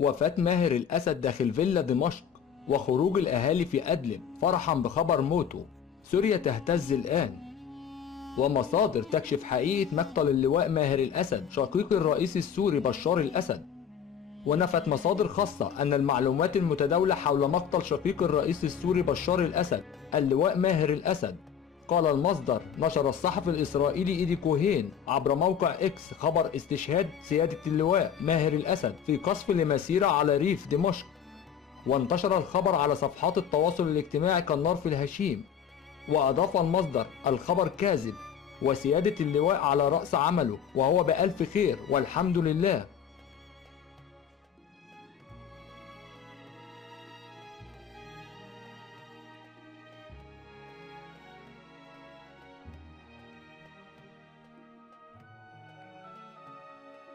وفاة ماهر الأسد داخل فيلا دمشق، وخروج الأهالي في أدلب فرحا بخبر موته. سوريا تهتز الآن. ومصادر تكشف حقيقة مقتل اللواء ماهر الأسد شقيق الرئيس السوري بشار الأسد. ونفت مصادر خاصة أن المعلومات المتداولة حول مقتل شقيق الرئيس السوري بشار الأسد اللواء ماهر الأسد. قال المصدر: نشر الصحفي الإسرائيلي إيدي كوهين عبر موقع إكس خبر استشهاد سيادة اللواء ماهر الأسد في قصف لمسيرة على ريف دمشق. وانتشر الخبر على صفحات التواصل الاجتماعي كالنار في الهشيم. وأضاف المصدر: الخبر كاذب، وسيادة اللواء على رأس عمله وهو بألف خير والحمد لله.